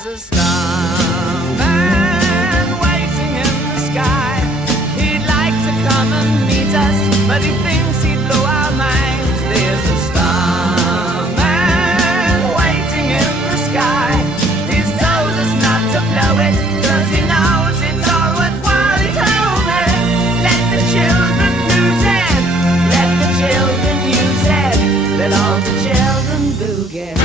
There's a starman waiting in the sky. He'd like to come and meet us, but he thinks he'd blow our minds. There's a starman waiting in the sky. He's told us not to blow it, 'cause he knows it's all worthwhile. He told me, let the children lose it, let the children use it, let all the children boogie.